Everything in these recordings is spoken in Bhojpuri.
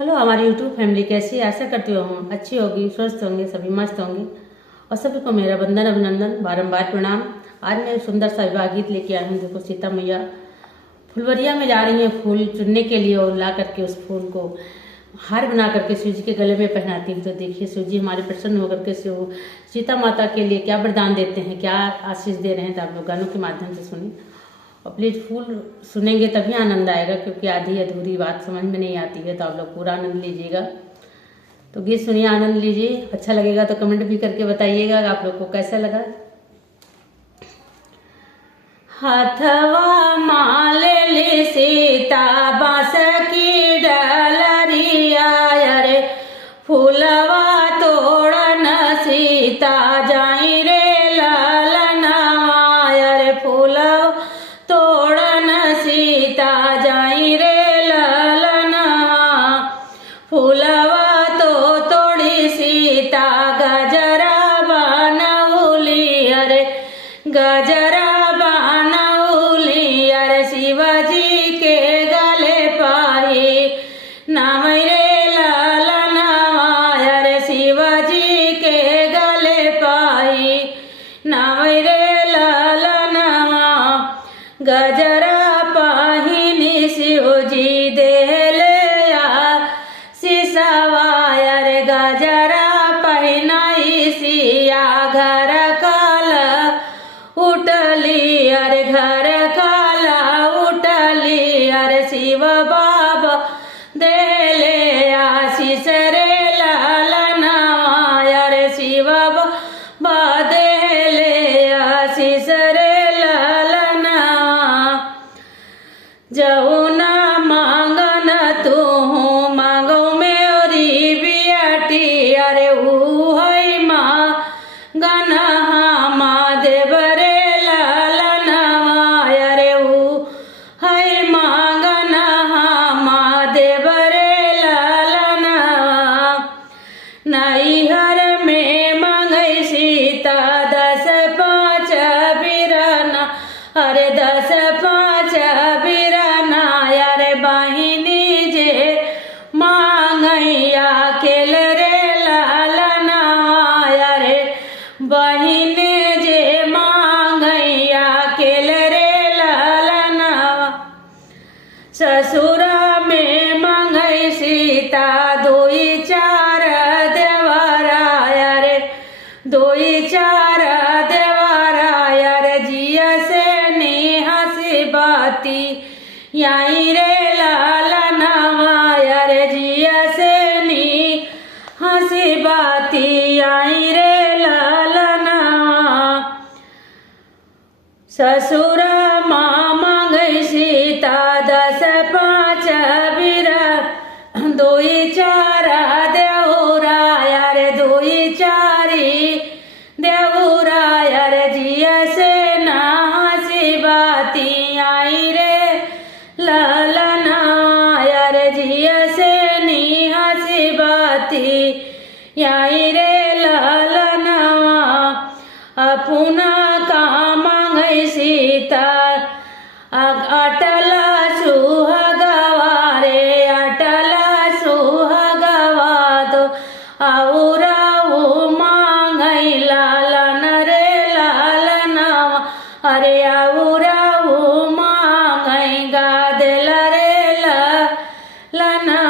हेलो हमारी यूट्यूब फैमिली कैसी है। आशा करती हूँ अच्छी होगी, स्वस्थ होंगे, सभी मस्त होंगे और सभी को मेरा वंदन अभिनंदन बारंबार प्रणाम। आज मैं सुंदर सा विवाह गीत लेके आई हूँ। देखो सीता मैया फुलवरिया में जा रही हैं फूल चुनने के लिए और ला करके उस फूल को हार बना करके शिव जी के गले में पहनाती हैं। तो देखिए शिव जी हमारे प्रसन्न होकर के सीता माता के लिए क्या वरदान देते हैं, क्या आशीष दे रहे हैं। तो आप लोग गानों के माध्यम से सुनिए और प्लीज़ फुल सुनेंगे तभी आनंद आएगा, क्योंकि आधी अधूरी बात समझ में नहीं आती है। तो आप लोग पूरा आनंद लीजिएगा। तो गीत सुनिए, आनंद लीजिए। अच्छा लगेगा तो कमेंट भी करके बताइएगा आप लोग को कैसा लगा। हथवा माले ली सीता बांस की डलरिया, रे फूलवा तोड़न सीता जाई रे ललना, रे फूलवा तोड़न सीता जाई रे ललना। फूलवा तो तोड़ी सीता गजरा बनौली, अरे गजरा बनौली, अरे शिवजी के गले पाई नाम रे ललना, अरे शिवजी के गले पाई नाम रे ललना। गजरा पाहिनी शिवजी देले सिसवा, अरे गजरा पहनाई सिया घर काल उठली, अरे घर काल उठली, अरे शिव बाबा देले आशीष रे ललना, अरे शिव बाबा देले आशीष रे ललना। जौना मांगन तू मांगो मेरी बियाटी, अरे ऊ है मांगन महादेव रे ललना, अरे ऊ है मांगन महादेव रे ललना। नैहर में मांगई सीता 10-5 बिरना, अरे 10-5 बिरना, अरे बहिनी जे मांगैया केल रे ललना, अरे बहिनी जे मांगैया केल रे ललना। ससुरा में मांगई सीता 2-4 देवरा, अरे 2-4 देवरा, अरे जिया से हंसी बाती यहीं रे ललना, अरे जिया से हंसी बाती यहीं रे ललना। ससुरा माँ मांगई सीता 10-5 बिरा 2-4 देवरा, अरे 2-4 देवरा, अरे जिया से हंसी बाती आई रे ललना, अरे जिया से हंसी बाती आई रे ललना। अपना का मांगई सीता अटल सुहागवा, रे अटल सुहागवा, तो औराऊ मांगई लालन रे लालना, अरे औराऊ मांगई गादल रे ललना।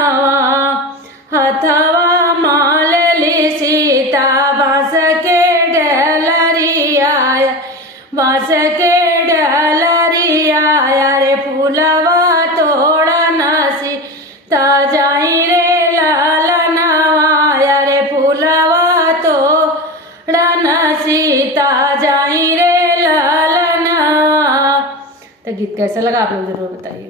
हथवा माल ली सीता बांस के डलरिया, बांस के डलरिया, अरे फूलवा तोड़न सीता जाई रे ललना, अरे फूलवा तोड़न सीता जाई रे ललना। तो गीत कैसा लगा आप लोग जरूर बताइए।